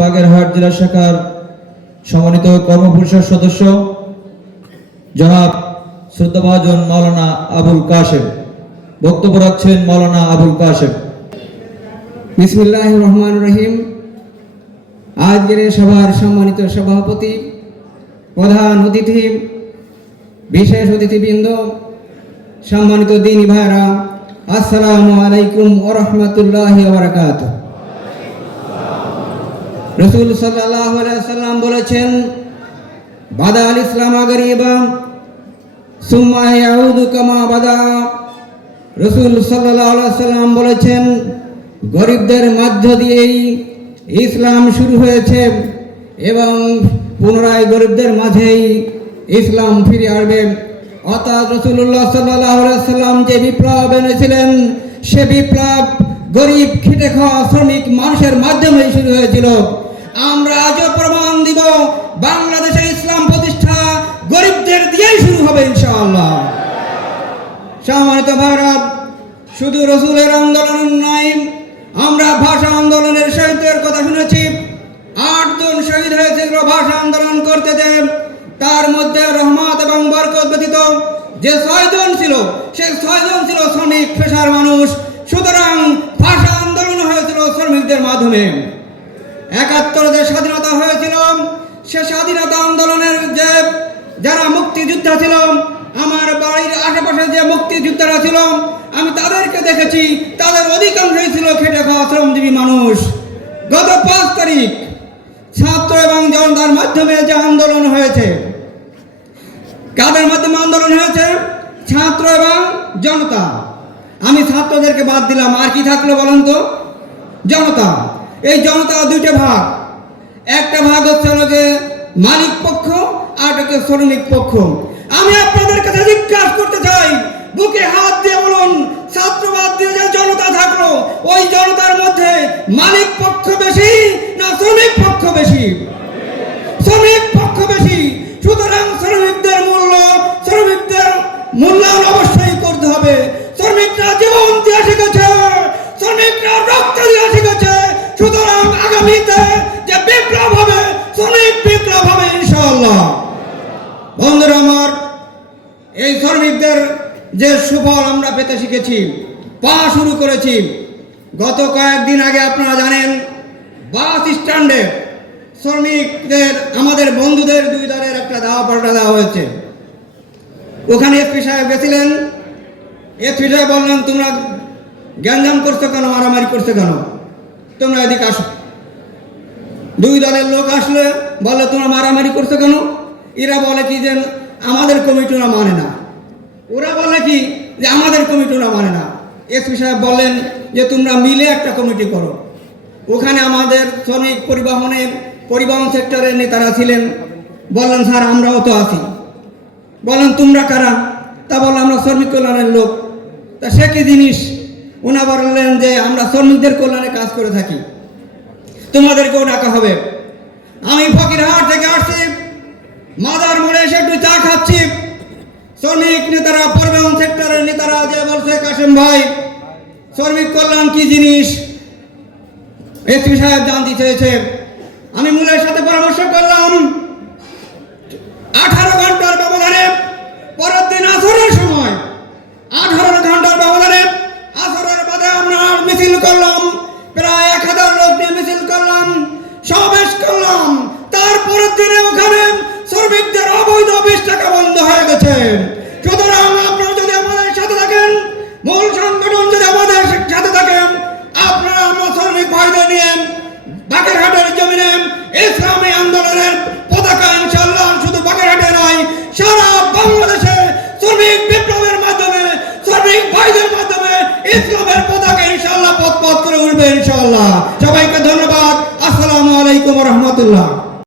বাগেরহাট জেলা শাখার সম্মানিত কর্মপরিষদ সদস্য, জনাব শ্রদ্ধাভাজন মাওলানা আবুল কাশেম। বক্তব্য রাখছেন মাওলানা আবুল কাশেম। বিসমুল্লাহ রহমান রহিম। আজকের সভার সম্মানিত সভাপতি, প্রধান অতিথি, বিশেষ অতিথিবৃন্দ, সম্মানিত দিনী ভাইরা, আসসালামু আলাইকুম ও রহমতুল্লাহ বারাকাত রসুল সাল্লাহ সাল্লাম বলেছেন, বাদা আল ইসলাম গরিবা সুম্মা ইয়াউদু কামা বাদা। রসুল সাল্লাহ সাল্লাম বলেছেন, গরিবদের মধ্য দিয়েই ইসলাম শুরু হয়েছে এবং পুনরায় গরিবদের মাঝেই ইসলাম ফিরে আসবে। অর্থাৎ রসুল্লাহ সাল্লাহ সাল্লাম যে বিপ্লব এনেছিলেন, সে বিপ্লব গরিব খেটে খাওয়া শ্রমিক, মানুষের মাধ্যমেই শুরু হয়েছিল। আমরা আজও প্রমাণ দিব বাংলাদেশে ইসলাম প্রতিষ্ঠা গরিবদের দিয়েই শুরু হবে ইনশাআল্লাহ। সম্মানিত ভারত শুধু রসুলের আন্দোলন নয়, আমরা ভাষা আন্দোলনের শহীদদের কথা শুনেছি। আটজন শহীদ হয়েছিল ভাষা আন্দোলন করতে যে, তার মধ্যে রহমত এবং বরকত ব্যতীত যে ছয়জন ছিল, সে ছয়জন ছিল শ্রমিক, পেশার মানুষ। সুতরাং ভাষা আন্দোলন হয়েছিল শ্রমিকদের মাধ্যমে। একাত্তর যে স্বাধীনতা হয়েছিল, সে স্বাধীনতা আন্দোলনের যে যারা মুক্তিযোদ্ধা ছিল, আমার বাড়ির আশেপাশে যে মুক্তিযোদ্ধারা ছিল, আমি তাদেরকে দেখেছি, তাদের অধিকাংশই ছিল খেটে খাওয়া শ্রমজীবী মানুষ। গত পাঁচ তারিখ ছাত্র এবং জনতার মাধ্যমে যে আন্দোলন হয়েছে, কাদের মাধ্যমে আন্দোলন হয়েছে? ছাত্র এবং জনতা। আমি ছাত্রদেরকে বাদ দিলাম, আর কি থাকল বলেন তো? জনতা। এই জনতা দুইটা ভাগ। একটা ভাগ হচ্ছে যে মালিক পক্ষ, আর একটা শ্রমিক পক্ষ। আমি আপনাদের কাছে জিজ্ঞাসা করতে চাই, বুকে হাত দিয়ে বলুন, ছাত্রবাদ দিয়ে যে জনতা থাকল, ওই জনতার মধ্যে মালিক পক্ষ বেশি না শ্রমিক পক্ষ বেশি? শ্রমিক এই শ্রমিকদের যে সুফল আমরা পেতে শিখেছি, পা শুরু করেছি। গত কয়েকদিন আগে আপনারা জানেন, বাস স্ট্যান্ডে শ্রমিকদের, আমাদের বন্ধুদের দুই দলের একটা দাওয়া পাল্টা দেওয়া হয়েছে। ওখানে এসপি সাহেব গেছিলেন। এসপি সাহেব বললেন, তোমরা গ্যাঞ্জাম করছ কেন, মারামারি করছ কেন? তোমরা এদিকে আসো। দুই দলের লোক আসলে বলে তোমরা মারামারি করছ কেন? এরা বলে কি যে, আমাদের কমিটিরা মানে না। ওরা বলে কি? যে আমাদের কমিটি ওরা মানে না। এসপি সাহেব বলেন যে, তোমরা মিলে একটা কমিটি করো। ওখানে আমাদের শ্রমিক পরিবহনের, পরিবহন সেক্টরের নেতারা ছিলেন। বললেন, স্যার, আমরাও তো আছি। বলেন তোমরা কারা? তা বলল, আমরা শ্রমিক কল্যাণের লোক। তা সে কি জিনিস? ওনা বললেন যে, আমরা শ্রমিকদের কল্যাণে কাজ করে থাকি। তোমাদেরকেও ডাকা হবে। আমি ফকিরহাট থেকে আসছি। মাদার মোড়ে এসে একটু চা খাচ্ছি। শ্রমিক নেতারা পরিবহন সেক্টরের নেতারা, যে বলছে কাশেম ভাই, শ্রমিক কল্যাণ কি জিনিস? এসপি সাহেব জানতে চেয়েছে। আমি মূলের সাথে পরামর্শ করলাম। আঠারো ইসলামী আন্দোলনের পতাকা ইনশাল্লাহ শুধু বাগেরহাটে নয়, সারা বাংলাদেশে শ্রমিক বিপ্লবের মাধ্যমে, শ্রমিক ভাইদের মাধ্যমে ইসলামের পতাকা ইনশাল্লাহ পথ পথ করে উঠবে ইনশাল্লাহ সবাইকে ধন্যবাদ। আসসালামু আলাইকুম রহমতুল্লাহ।